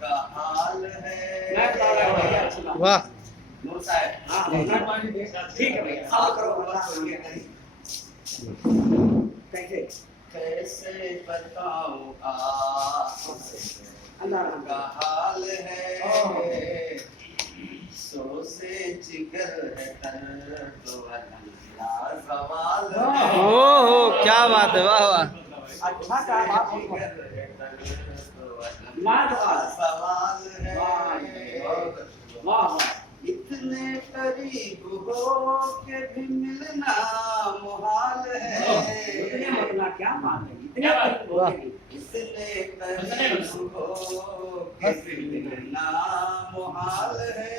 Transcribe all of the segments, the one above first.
का हाल है। वाह नूर साहब ठीक है भैया कैसे कैसे बताऊं का हाल है। सो से जिगर है दर्द वाला सवाल है। ओहो क्या बात है वाह वाह अच्छा क्या बात है सवाल है। वाह इतने करीब हो के भी मिलना मुहाल है। इतने मतलब क्या बात है इतने वाह इतने करीब हो के भी मिलना मुहाल है।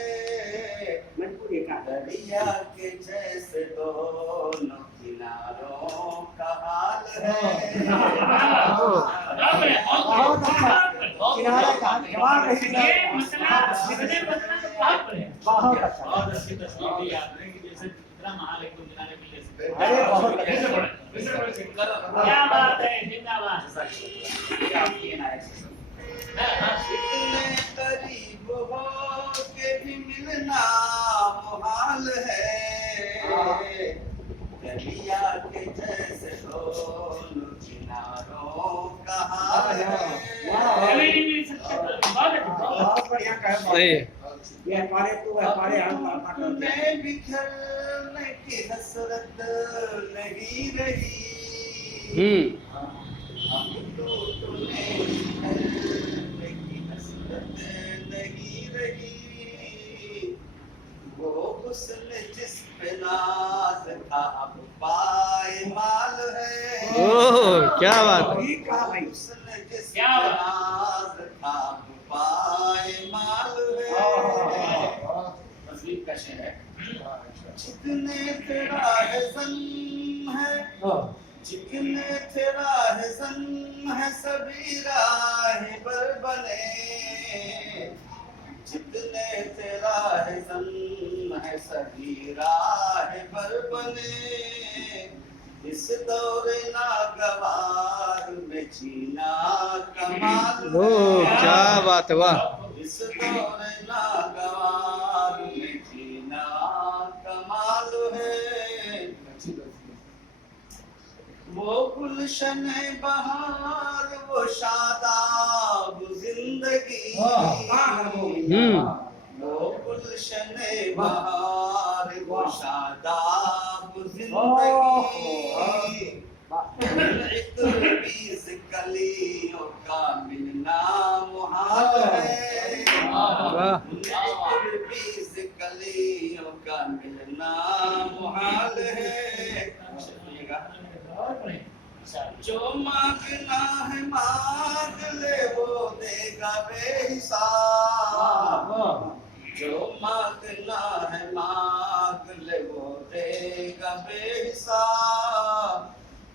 मजबूरी का दरिया के जैसे दोनों किनारों का हाल है। बहुत अच्छा किनारा का जवाब है बहुत अच्छा बहुत अच्छी तस्वीर दी आपने कि जैसे इतना महाल एकदम किनारे पे ले सकते हैं। अरे बहुत क्या बात है जिंदाबाद। इतने करीब हो के भी मिलना मुहाल है। दरिया के जैसे दोनों किनारों का हाल है। बहुत बढ़िया कहा सही है ये हमारे तो हमारे अपने बिखरने की हसरत नहीं रही। हम टूटने बिखरने की हसरत नहीं रही। वो हुस्न जिस पे नाज था अब पायमाल है। ओह क्या बात है ठीक कहा भाई हुस्न जिस पे नाज था अब पायमाल है। तस्वीर का शेर है। जितने तेरा है ज़न है, जितने तेरा है ज़न है सभी राह पर बने। जितने तेरा है ज़न है सभी राह पर बने। इस दौरे नागवार में जीना कमाल है। ओह क्या बात है वाह इस दौरे नागवार में जीना कमाल है। वो गुलशन बहार वो शादाब जिंदगी। वो गुलशन बहार वो शादाब जिंदगी। बीस कलियों का मिलना मुहाल है। वाह बीस कलियों का मिलना मुहाल है। जो मांगना है मांग ले वो देगा बेहिसाब। जो मांगना है मांग ले वो देगा बेहिसाब।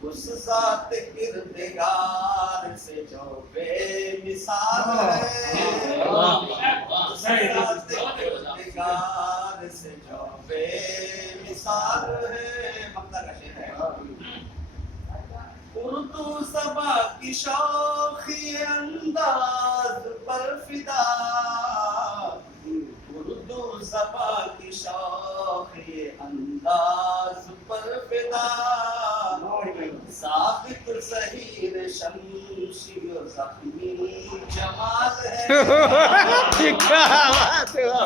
उस जात किरदगार से जो बेमिसाल है। उस जात किरदगार से जो बेमिसाल है। मक्ता का शेर है। उर्दू सबा की शौखी अंदाज पर फिदा। उर्दू सबा की शौखी अंदाज पर फिदा। साबित सहीर शमशी जख्मी जमाल है। क्या बात है वाह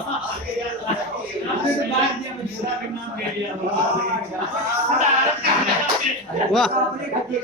वाह आपने देखी